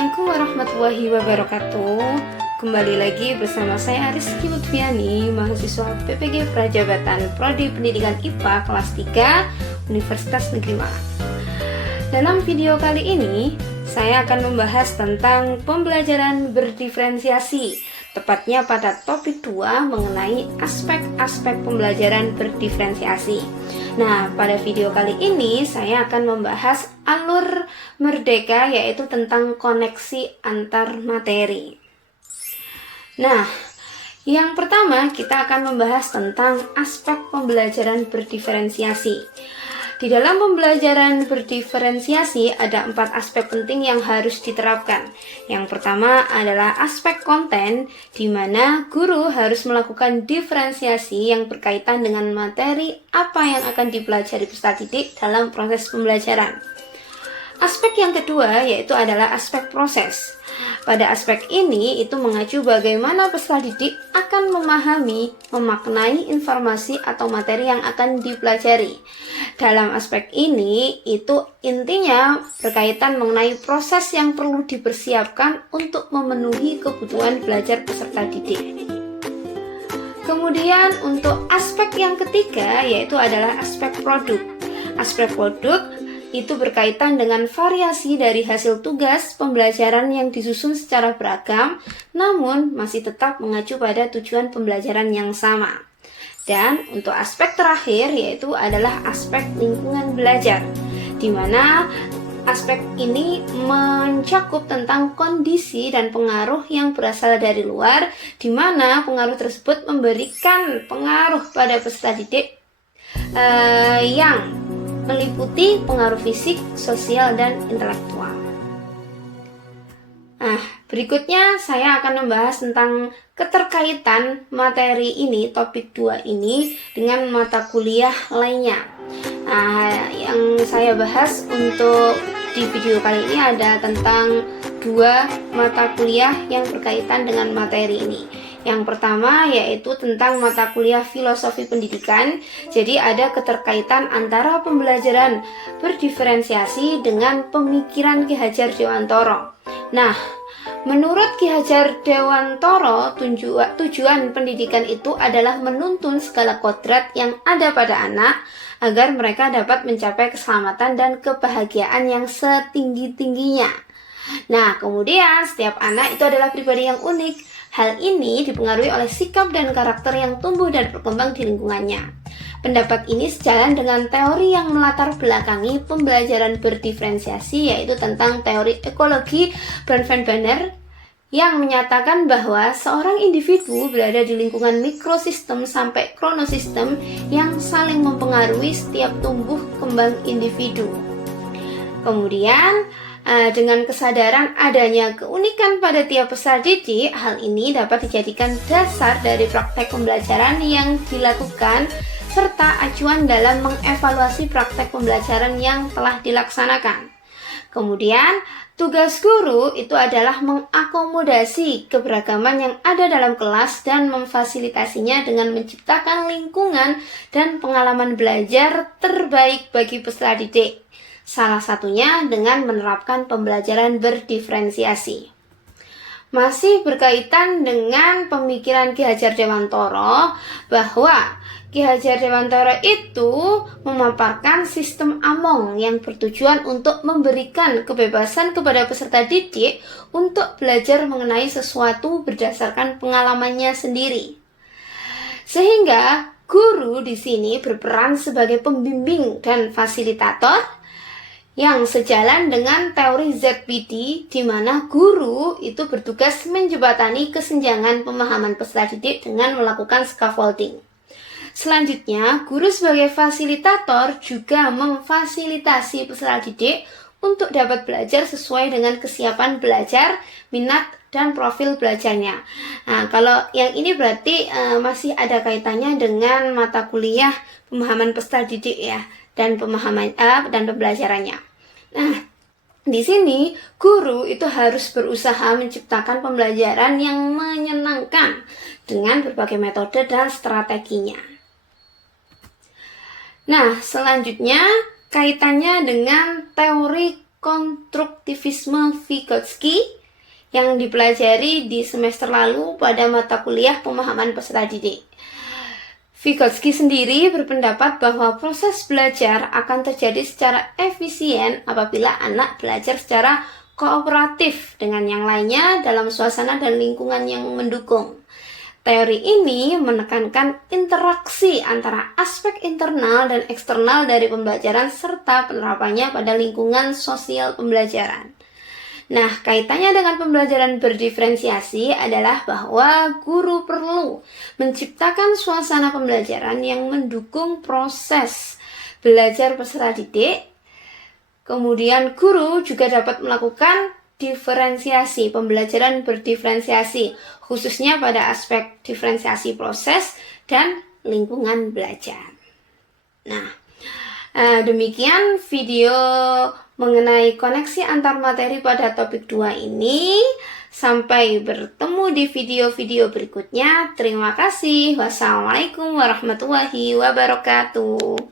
Assalamualaikum warahmatullahi wabarakatuh. Kembali lagi bersama saya Rizky Lutfiani, mahasiswa PPG Prajabatan Prodi Pendidikan IPA kelas 3 Universitas Negeri Malang. Dalam video kali ini, saya akan membahas tentang pembelajaran berdiferensiasi, tepatnya pada topik 2 mengenai aspek-aspek pembelajaran berdiferensiasi. Nah, pada video kali ini saya akan membahas alur merdeka, yaitu tentang koneksi antar materi. Nah, yang pertama kita akan membahas tentang aspek pembelajaran berdiferensiasi. Di dalam pembelajaran berdiferensiasi ada 4 aspek penting yang harus diterapkan. Yang pertama adalah aspek konten, di mana guru harus melakukan diferensiasi yang berkaitan dengan materi apa yang akan dipelajari peserta didik dalam proses pembelajaran. Aspek yang kedua yaitu adalah aspek proses. Pada aspek ini itu mengacu bagaimana peserta didik akan memahami, memaknai informasi atau materi yang akan dipelajari. Dalam aspek ini itu intinya berkaitan mengenai proses yang perlu dipersiapkan untuk memenuhi kebutuhan belajar peserta didik. Kemudian untuk aspek yang ketiga yaitu adalah aspek produk. Aspek produk itu berkaitan dengan variasi dari hasil tugas pembelajaran yang disusun secara beragam, namun masih tetap mengacu pada tujuan pembelajaran yang sama. Dan untuk aspek terakhir yaitu adalah aspek lingkungan belajar, di mana aspek ini mencakup tentang kondisi dan pengaruh yang berasal dari luar, di mana pengaruh tersebut memberikan pengaruh pada peserta didik yang meliputi pengaruh fisik, sosial, dan intelektual. Nah, berikutnya saya akan membahas tentang keterkaitan materi ini, topik 2 ini, dengan mata kuliah lainnya. Nah, yang saya bahas untuk di video kali ini ada tentang 2 mata kuliah yang berkaitan dengan materi ini. Yang pertama yaitu tentang mata kuliah filosofi pendidikan. Jadi ada keterkaitan antara pembelajaran berdiferensiasi dengan pemikiran Ki Hajar Dewantara. Nah, menurut Ki Hajar Dewantara, tujuan pendidikan itu adalah menuntun segala kodrat yang ada pada anak agar mereka dapat mencapai keselamatan dan kebahagiaan yang setinggi-tingginya. Nah, kemudian setiap anak itu adalah pribadi yang unik. Hal ini dipengaruhi oleh sikap dan karakter yang tumbuh dan berkembang di lingkungannya. Pendapat ini sejalan dengan teori yang melatar belakangi pembelajaran berdiferensiasi, yaitu tentang teori ekologi Bronfenbrenner yang menyatakan bahwa seorang individu berada di lingkungan mikrosistem sampai kronosistem yang saling mempengaruhi setiap tumbuh kembang individu. Kemudian, dengan kesadaran adanya keunikan pada tiap peserta didik, hal ini dapat dijadikan dasar dari praktek pembelajaran yang dilakukan serta acuan dalam mengevaluasi praktek pembelajaran yang telah dilaksanakan. Kemudian, tugas guru itu adalah mengakomodasi keberagaman yang ada dalam kelas dan memfasilitasinya dengan menciptakan lingkungan dan pengalaman belajar terbaik bagi peserta didik. Salah satunya dengan menerapkan pembelajaran berdiferensiasi. Masih berkaitan dengan pemikiran Ki Hajar Dewantara, bahwa Ki Hajar Dewantara itu memaparkan sistem Among yang bertujuan untuk memberikan kebebasan kepada peserta didik untuk belajar mengenai sesuatu berdasarkan pengalamannya sendiri. Sehingga guru di sini berperan sebagai pembimbing dan fasilitator yang sejalan dengan teori ZPD, di mana guru itu bertugas menjembatani kesenjangan pemahaman peserta didik dengan melakukan scaffolding. Selanjutnya, guru sebagai fasilitator juga memfasilitasi peserta didik untuk dapat belajar sesuai dengan kesiapan belajar, minat, dan profil belajarnya. Nah, kalau yang ini berarti masih ada kaitannya dengan mata kuliah pemahaman peserta didik ya, dan pemahaman dan pembelajarannya. Nah, di sini guru itu harus berusaha menciptakan pembelajaran yang menyenangkan dengan berbagai metode dan strateginya. Nah, selanjutnya kaitannya dengan teori konstruktivisme Vygotsky yang dipelajari di semester lalu pada mata kuliah pemahaman peserta didik. Vygotsky sendiri berpendapat bahwa proses belajar akan terjadi secara efisien apabila anak belajar secara kooperatif dengan yang lainnya dalam suasana dan lingkungan yang mendukung. Teori ini menekankan interaksi antara aspek internal dan eksternal dari pembelajaran serta penerapannya pada lingkungan sosial pembelajaran. Nah, kaitannya dengan pembelajaran berdiferensiasi adalah bahwa guru perlu menciptakan suasana pembelajaran yang mendukung proses belajar peserta didik. Kemudian guru juga dapat melakukan diferensiasi, pembelajaran berdiferensiasi, khususnya pada aspek diferensiasi proses dan lingkungan belajar. Nah, demikian video mengenai koneksi antar materi pada topik 2 ini. Sampai bertemu di video-video berikutnya. Terima kasih. Wassalamualaikum warahmatullahi wabarakatuh.